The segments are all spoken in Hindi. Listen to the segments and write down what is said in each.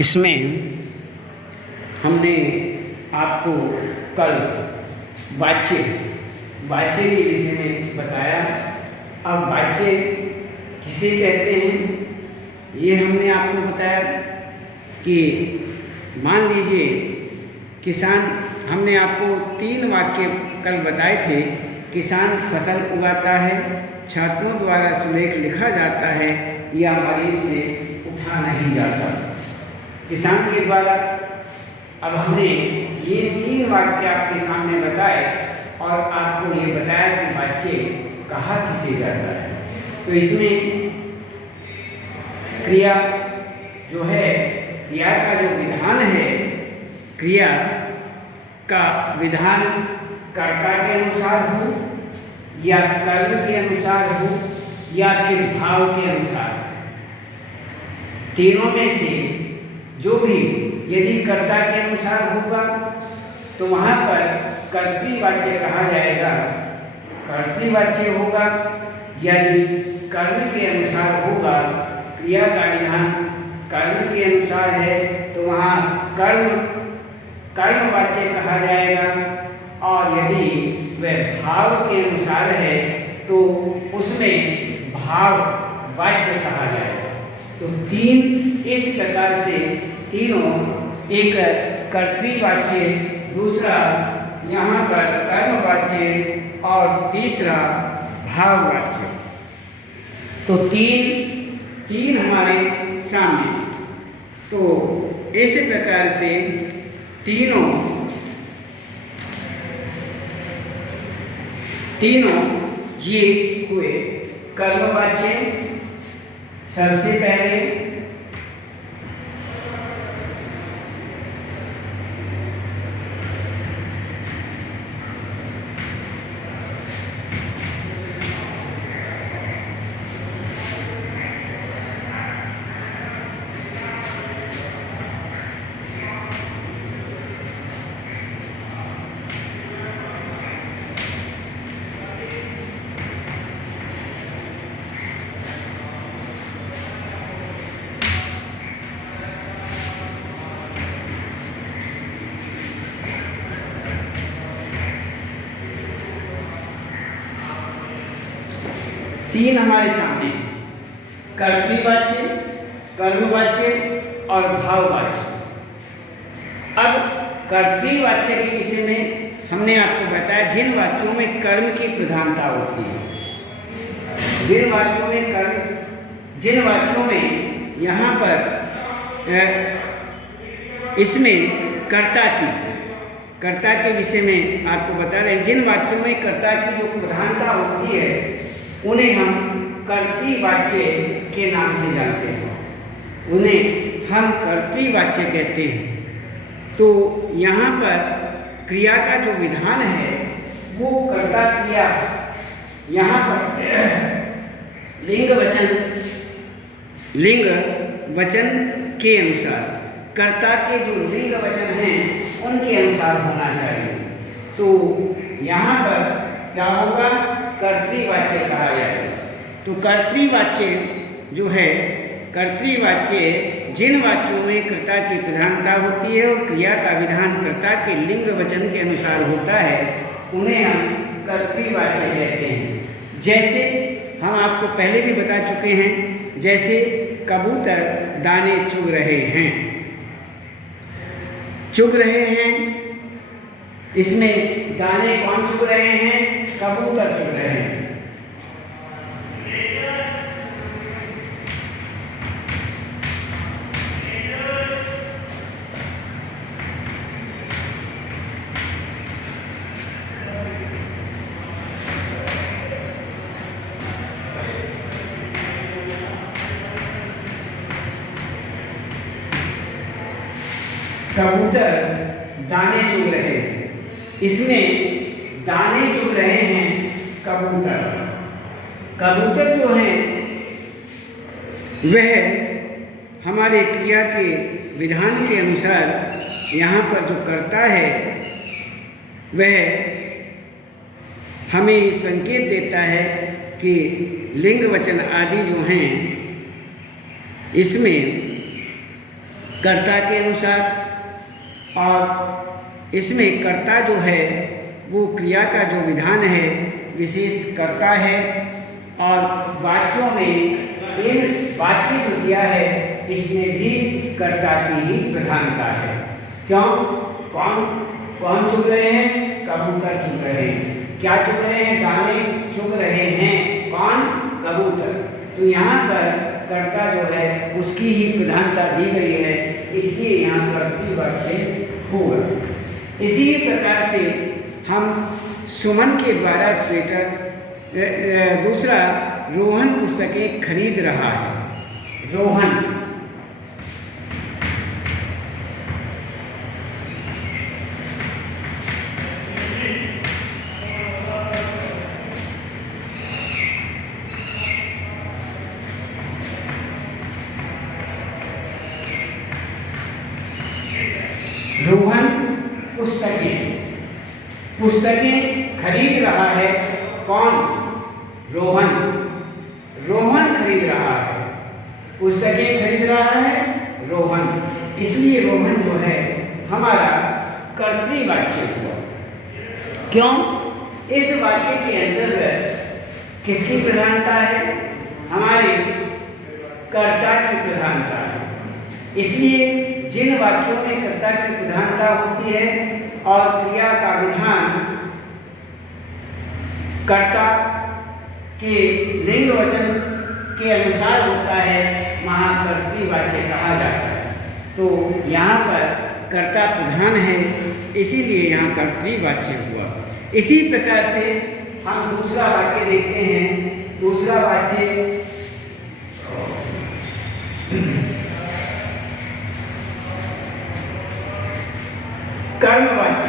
इसमें हमने आपको कल वाच्य के विषय में बताया। अब वाच्य किसे कहते हैं ये हमने आपको बताया कि मान लीजिए किसान, हमने आपको 3 वाक्य कल बताए थे। किसान फसल उगाता है, छात्रों द्वारा सुलेख लिखा जाता है या मरीज से उठा नहीं जाता। किसान के द्वारा अब हमने ये 3 वाक्य आपके सामने बताए और आपको ये बताया कि वाच्य कहा किसे जाता है। तो इसमें क्रिया जो है, क्रिया का जो विधान है, क्रिया का विधान कर्ता के अनुसार हो या कर्म के अनुसार हो या फिर भाव के अनुसार, तीनों में से जो भी यदि कर्ता के अनुसार होगा तो वहाँ पर कर्तृवाच्य कहा जाएगा, कर्तृवाच्य होगा। यदि कर्म के अनुसार होगा, क्रिया का विधान कर्म के अनुसार है तो वहाँ कर्मवाच्य कहा जाएगा। और यदि वह भाव के अनुसार है तो उसमें भाववाच्य कहा जाएगा। तो 3 इस प्रकार से तीनों, एक कर्तृवाच्य, दूसरा यहाँ पर कर्मवाच्य और तीसरा भाववाच्य। तो तीन हमारे सामने। तो इस प्रकार से तीनों ये हुए कर्मवाच्य। सबसे पहले तीन हमारे सामने, कर्तृवाच्य, कर्मवाच्य और भाववाच्य। अब कर्तृवाच्य के विषय में हमने आपको बताया जिन वाक्यों में कर्म की प्रधानता होती है, जिन वाक्यों में यहाँ पर इसमें कर्ता के विषय में आपको बता रहे हैं। जिन वाक्यों में कर्ता की जो प्रधानता होती है उन्हें हम कर्तृवाच्य के नाम से जानते हैं, उन्हें हम कर्तृवाच्य कहते हैं। तो यहाँ पर क्रिया का जो विधान है वो कर्ता क्रिया, यहाँ पर लिंग वचन के अनुसार, कर्ता के जो लिंग वचन हैं उनके अनुसार होना चाहिए। तो यहाँ पर क्या होगा, कर्तृवाच्य कहा जाएगा। तो कर्तृवाच्य जो है, कर्तृवाच्य जिन वाक्यों में कर्ता की प्रधानता होती है और क्रिया का विधान कर्ता के लिंग वचन के अनुसार होता है उन्हें हम कर्तृवाच्य कहते हैं। जैसे हम आपको पहले भी बता चुके हैं, जैसे कबूतर दाने चुग रहे हैं, इसमें दाने कौन चुग रहे हैं, कबूतर चुग रहे हैं। कबूतर दाने चुग रहे हैं, इसमें दाने चुग रहे हैं कबूतर जो हैं वह हमारे क्रिया के विधान के अनुसार यहाँ पर जो कर्ता है वह हमें संकेत देता है कि लिंग वचन आदि जो हैं इसमें कर्ता के अनुसार। और इसमें कर्ता जो है वो क्रिया का जो विधान है विशेष कर्ता है। और वाक्यों में इन वाक्य जो दिया है इसमें भी कर्ता की ही प्रधानता है। क्यों? कौन चुग रहे हैं? कबूतर चुग रहे हैं। क्या चुग रहे हैं? दाने चुग रहे हैं। कौन? कबूतर। तो यहाँ पर कर्ता जो है उसकी ही प्रधानता दी गई है, इसलिए यहाँ कर्तृवाच्य होगा। इसी प्रकार से हम सुमन के द्वारा स्वेटर, दूसरा रोहन पुस्तकें खरीद रहा है। रोहन पुस्तकें खरीद रहा है। कौन? रोहन। रोहन खरीद रहा है, पुस्तकें खरीद रहा है रोहन, इसलिए रोहन जो है हमारा कर्तृवाच्य हुआ। क्यों? इस वाक्य के अंतर्गत किसकी प्रधानता है? हमारे कर्ता की प्रधानता है। इसलिए जिन वाक्यों में कर्ता की प्रधानता होती है और क्रिया का विधान कर्ता के लिंग वचन के अनुसार होता है वहाँ कर्तृवाच्य कहा जाता है। तो यहाँ पर कर्ता प्रधान है, इसीलिए यहाँ कर्तृवाच्य हुआ। इसी प्रकार से हम दूसरा वाक्य देखते हैं। दूसरा वाक्य कर्मवाच्य।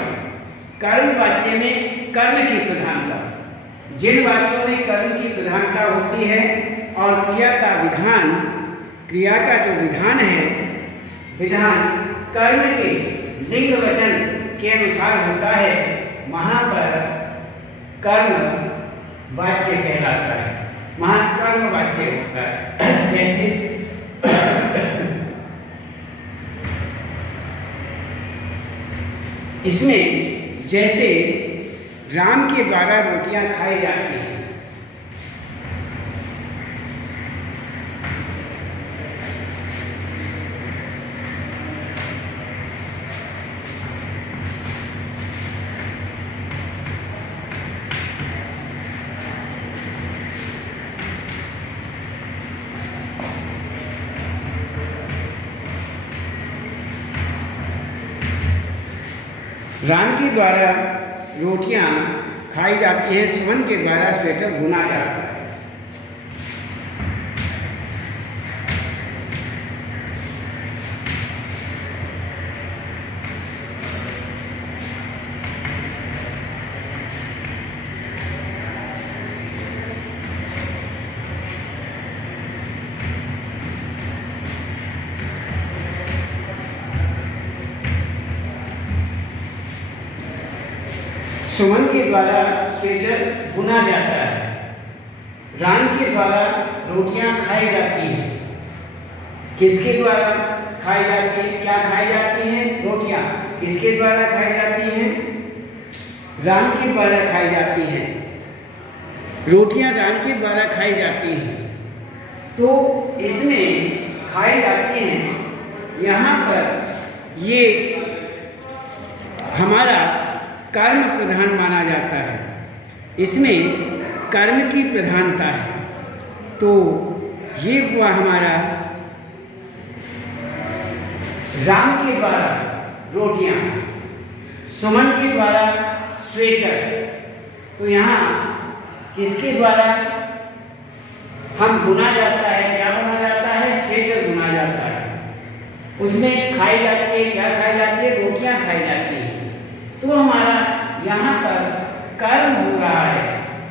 कर्मवाच्य में कर्म की प्रधानता। जिन वाक्यों में कर्म की प्रधानता होती है और क्रिया का विधान, क्रिया का जो विधान है, विधान कर्म के लिंग वचन के अनुसार होता है, वहाँ पर कर्म वाच्य कहलाता है, वहाँ कर्म वाच्य होता है। जैसे इसमें जैसे राम के द्वारा रोटियां खाई जाती हैं, राम के द्वारा रोटियां खाई जाती हैं, सुमन के द्वारा स्वेटर बुना जाता है। सुमन के द्वारा स्वेटर बुना जाता है, राम के द्वारा रोटियां खाई जाती हैं। किसके द्वारा खाई जाती है? क्या खाई जाती हैं? रोटियां। किसके द्वारा खाई जाती हैं? राम के द्वारा खाई जाती हैं। रोटियां राम के द्वारा खाई जाती हैं। तो इसमें खाई जाती हैं, यहाँ पर ये हमारा कर्म प्रधान माना जाता है, इसमें कर्म की प्रधानता है। तो ये हुआ हमारा राम के द्वारा रोटियां, सुमन के द्वारा स्वेटर। तो यहाँ किसके द्वारा हम बुना जाता है? क्या बुना जाता है? स्वेटर बुना जाता है। उसमें खाई जाती है, क्या खाई जाती है? रोटियां खाई जाती है। तो हमारा यहाँ पर कर्म हो रहा है,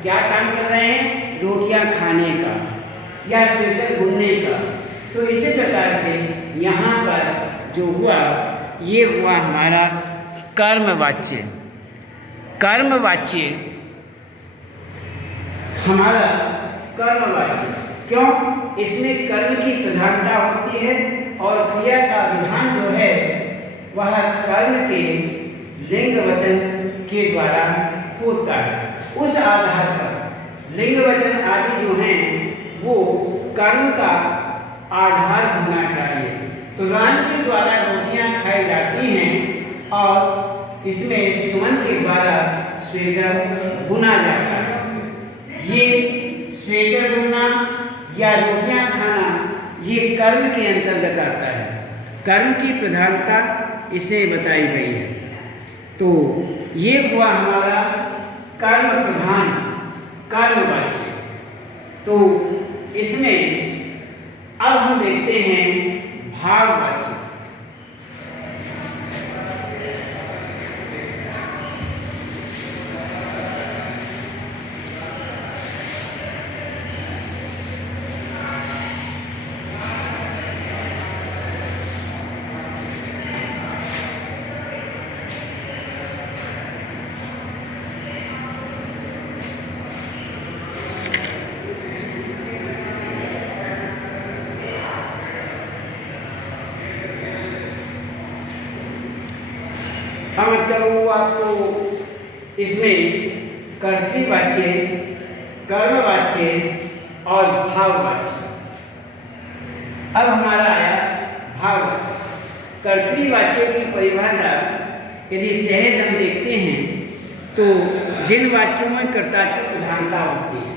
क्या काम कर रहे हैं? रोटियां खाने का या स्वेटर बुनने का। तो इसी प्रकार से यहाँ पर जो हुआ ये हुआ हमारा कर्मवाच्य। कर्मवाच्य हमारा कर्मवाच्य। क्यों? इसमें कर्म की प्रधानता होती है और क्रिया का विधान जो वह कर्म के लिंग वचन के द्वारा होता है। उस आधार पर लिंग वचन आदि जो हैं वो कर्म का आधार होना चाहिए। तो रान के द्वारा रोटियां खाई जाती हैं और इसमें सुमन के द्वारा स्वेटर बुना जाता है। ये स्वेटर बुनना या रोटियां खाना ये कर्म के अंतर्गत आता है। कर्म की प्रधानता इसे बताई गई है। तो ये हुआ हमारा कर्म प्रधान कर्मवाच्य। तो इसमें अब हम देखते हैं भाववाच्य। हम चलो आपको इसमें कर्तृवाच्य, कर्मवाच्य और भाववाच्य। अब हमारा आया भाववाच्य। कर्तृवाच्य की परिभाषा यदि सहज हम देखते हैं तो जिन वाक्यों में कर्ता की प्रधानता होती है,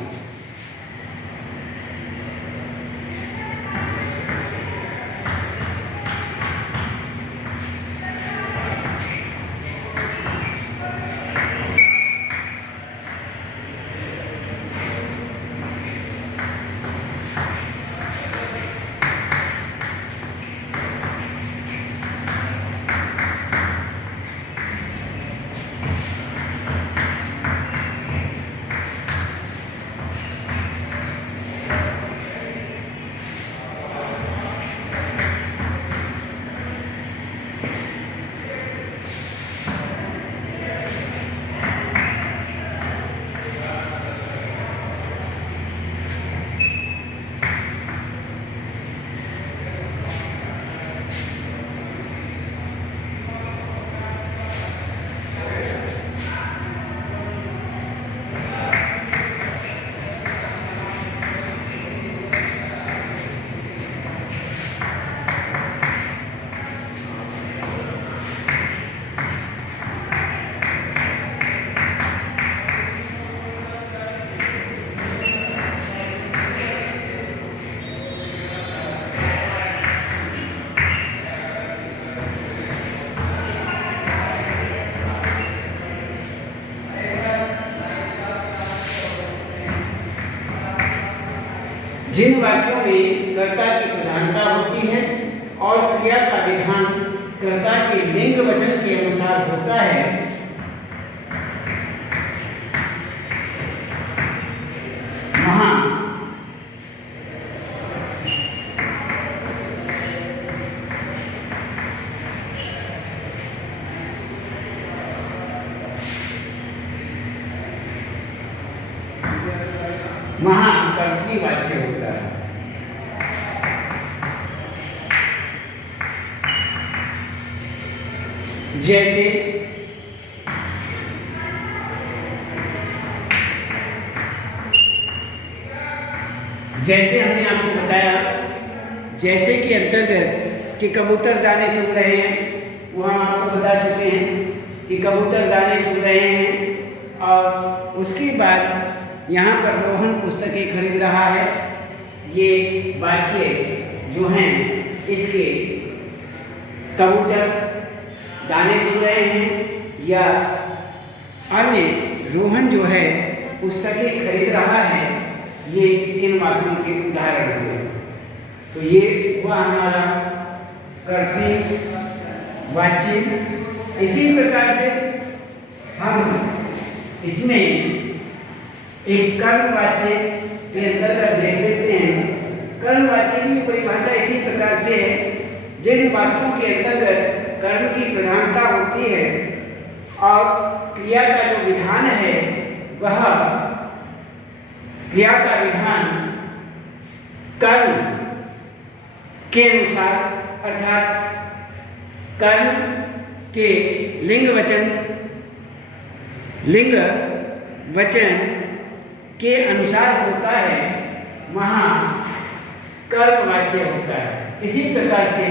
जिन वाक्यों में कर्ता की प्रधानता होती है और क्रिया का विधान कर्ता के लिंग वचन के अनुसार होता है, वहां कर्तृवाच्य होता है। जैसे हमने आपको बताया, जैसे कि अंतर्गत कि कबूतर दाने चुग रहे हैं, वहां आपको बता चुके हैं कि कबूतर दाने चुग रहे हैं। और उसके बाद यहाँ पर रोहन पुस्तकें खरीद रहा है। ये वाक्य जो हैं इसके कबूतर दाने चुग रहे हैं या अन्य रोहन जो है पुस्तकें खरीद रहा है, ये इन वाक्यों के उदाहरण हुए। तो ये हुआ हमारा कर्तृवाच्य। इसी प्रकार से हम इसमें एक कर्मवाच्य के अंतर्गत देख लेते हैं। कर्मवाच्य की परिभाषा इसी प्रकार से है, जिन वाक्यों के अंतर्गत कर्म की प्रधानता होती है और क्रिया का जो विधान है वह क्रिया का विधान कर्म के अनुसार, अर्थात कर्म के लिंग वचन के अनुसार होता है वहाँ कर्मवाच्य होता है। इसी प्रकार से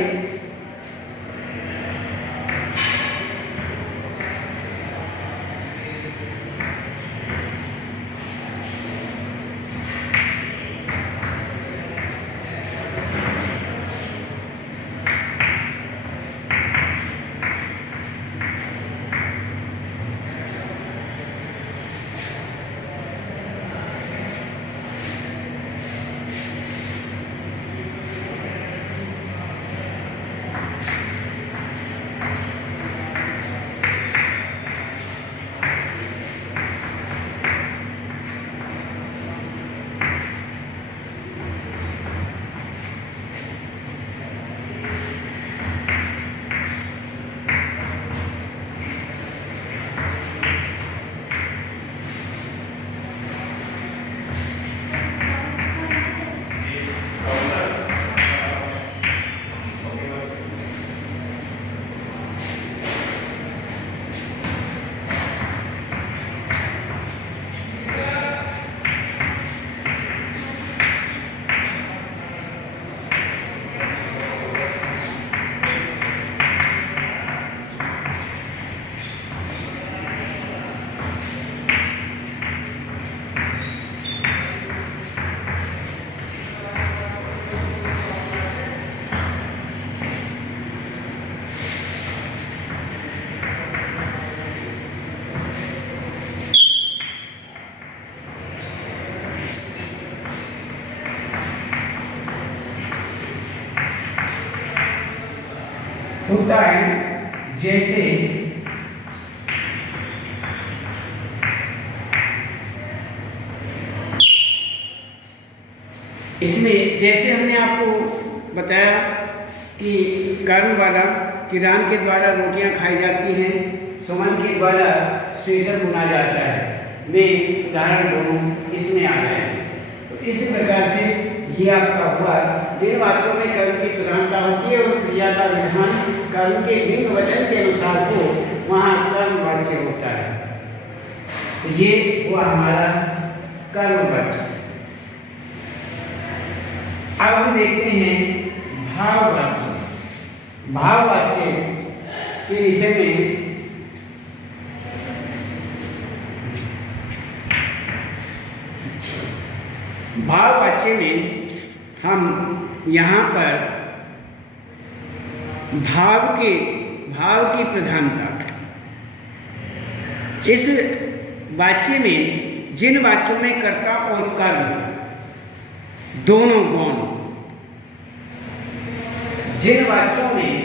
होता है जैसे इसमें जैसे हमने आपको बताया कि कर्म वाला कि राम के द्वारा रोटियां खाई जाती हैं, सुमन के द्वारा स्वेटर बुना जाता है, वे उदाहरण दोनों इसमें आ गए। तो इस प्रकार से ये आपका हुआ जिन वाक्यों में कर्म की प्रधानता होती है और क्रिया का विधान कर्म के लिंग वचन के अनुसार हो वहाँ कर्म वाच्य होता है। तो ये हुआ हमारा कर्म वाच्य। अब हम देखते हैं भाववाच्य। भाववाच्य के विषय में भाववाच्य में हम यहाँ पर भाव की प्रधानता, इस वाच्य में जिन वाक्यों में कर्ता और कर्म दोनों गौण, जिन वाक्यों में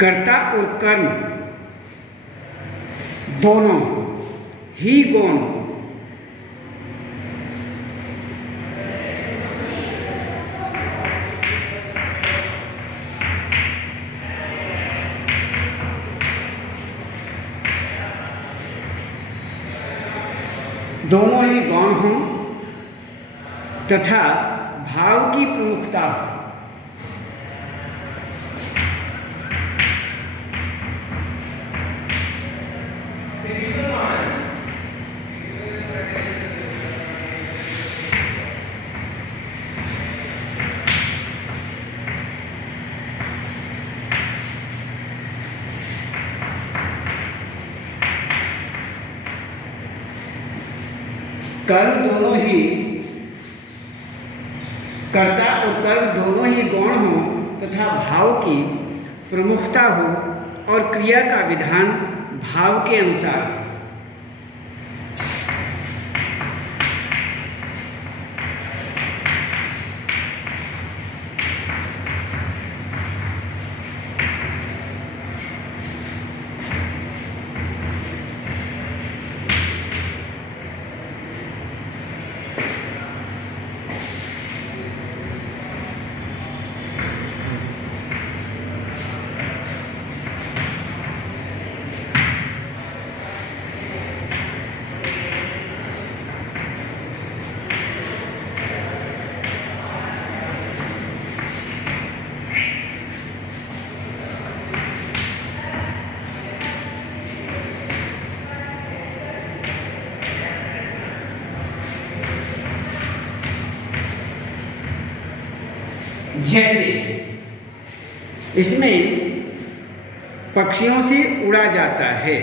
कर्ता और कर्म दोनों ही गौण, दोनों ही गौण हों तथा भाव की प्रमुखता हो। कर्म दोनों ही कर्ता और कर्म दोनों ही गौण हों तथा भाव की प्रमुखता हो और क्रिया का विधान भाव के अनुसार। जैसे इसमें पक्षियों से उड़ा जाता है।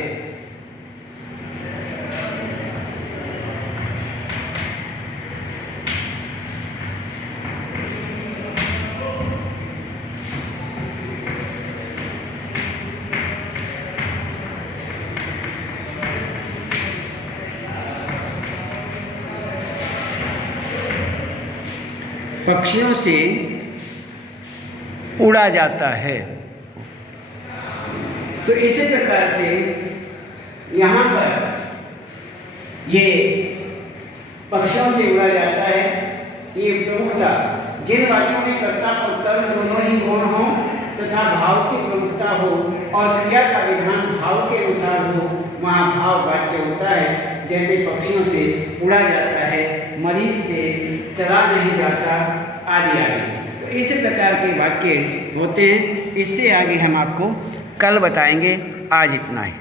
पक्षियों से उड़ा जाता है। तो इसी प्रकार से यहाँ पर ये पक्षियों से उड़ा जाता है, ये प्रमुखता जिन वाक्यों में कर्ता और कर्म दोनों ही गुण हो तथा भाव की प्रमुखता हो और क्रिया का विधान भाव के अनुसार हो, वहाँ भाव वाच्य होता है। जैसे पक्षियों से उड़ा जाता है, मरीज से चला नहीं जाता, आदि आदि। तो इसी प्रकार के वाक्य होते हैं। इससे आगे हम आपको कल बताएंगे। आज इतना ही।